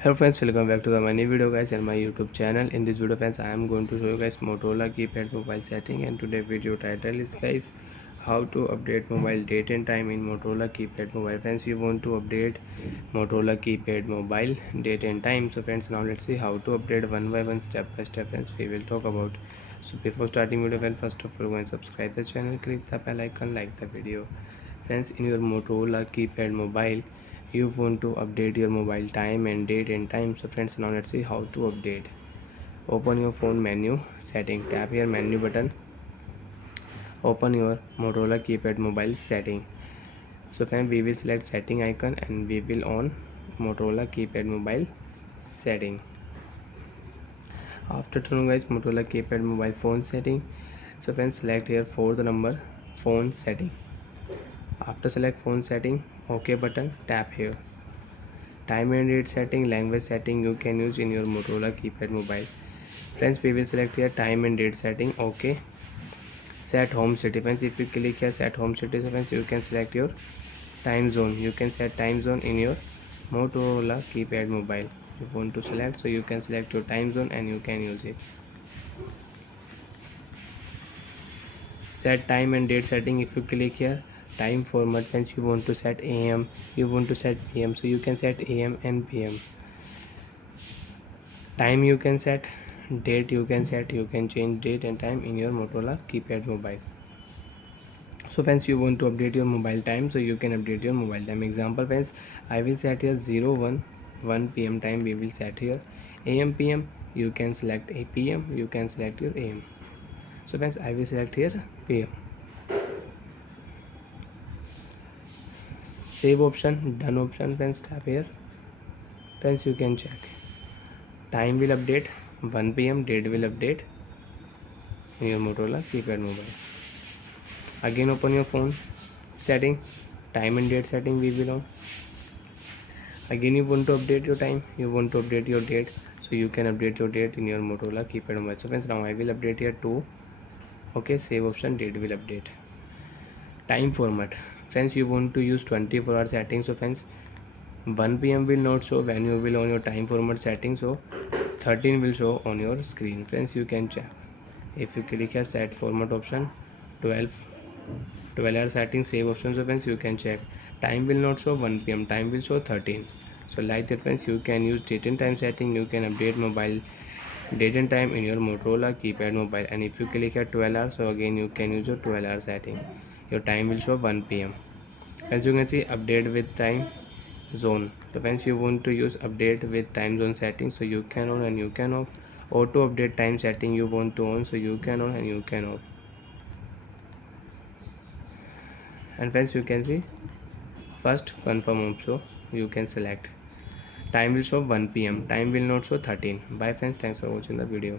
Hello friends, welcome back to my new video guys and my YouTube channel. In this video friends, I am going to show you guys Motorola keypad mobile setting, and today video title is guys how to update mobile date and time in Motorola keypad mobile. Friends, you want to update Motorola keypad mobile date and time. So friends, now let's see how to update one by one, step by step friends we will talk about. So before starting video friends, first of all go and subscribe the channel, click the bell icon, like the video. Friends, in your Motorola keypad mobile, you want to update your mobile time and date and time. So friends, now let's see how to update. Open your phone menu, setting, tap here menu button, open your Motorola keypad mobile setting. So friends, we will select setting icon and we will on Motorola keypad mobile setting. After turning guys Motorola keypad mobile phone setting, so friends, select here fourth number phone setting. After select phone setting, OK button, tap here. Time and date setting, language setting you can use in your Motorola keypad mobile. Friends, we will select here time and date setting, OK. Set home city. Friends, if you click here set home city, friends, you can select your time zone. You can set time zone in your Motorola keypad mobile. You want to select, so you can select your time zone and you can use it. Set time and date setting, if you click here time format, friends, you want to set AM, you want to set PM, so you can set AM and PM. Time you can set, date you can set, you can change date and time in your Motorola keypad mobile. So friends, you want to update your mobile time, so you can update your mobile time. Example friends, I will set here 01 PM time, we will set here AM PM, you can select a PM, you can select your AM. So friends, I will select here PM. Save option, done option, friends, tap here. Friends, you can check time will update 1 PM, date will update in your Motorola keypad mobile. Again open your phone setting, time and date setting we will on. Again you want to update your time, you want to update your date, so you can update your date in your Motorola keypad mobile. So friends, now I will update here 2. Okay, save option, date will update. Time format, friends, you want to use 24-hour setting. So friends, 1 PM will not show when you will on your time format setting, so 13 will show on your screen. Friends, you can check if you click here set format option, 12 hour setting, save option. So friends, you can check time will not show 1 PM, time will show 13. So like that friends, you can use date and time setting, you can update mobile date and time in your Motorola keypad mobile. And if you click here 12 hours, so again you can use your 12 hour setting, your time will show 1 PM. As you can see, update with time zone. So friends, you want to use update with time zone setting, so you can on and you can off. Auto update time setting you want to on, so you can on and you can off. And friends, you can see first confirm also you can select. Time will show 1 PM, time will not show 13. Bye friends, thanks for watching the video.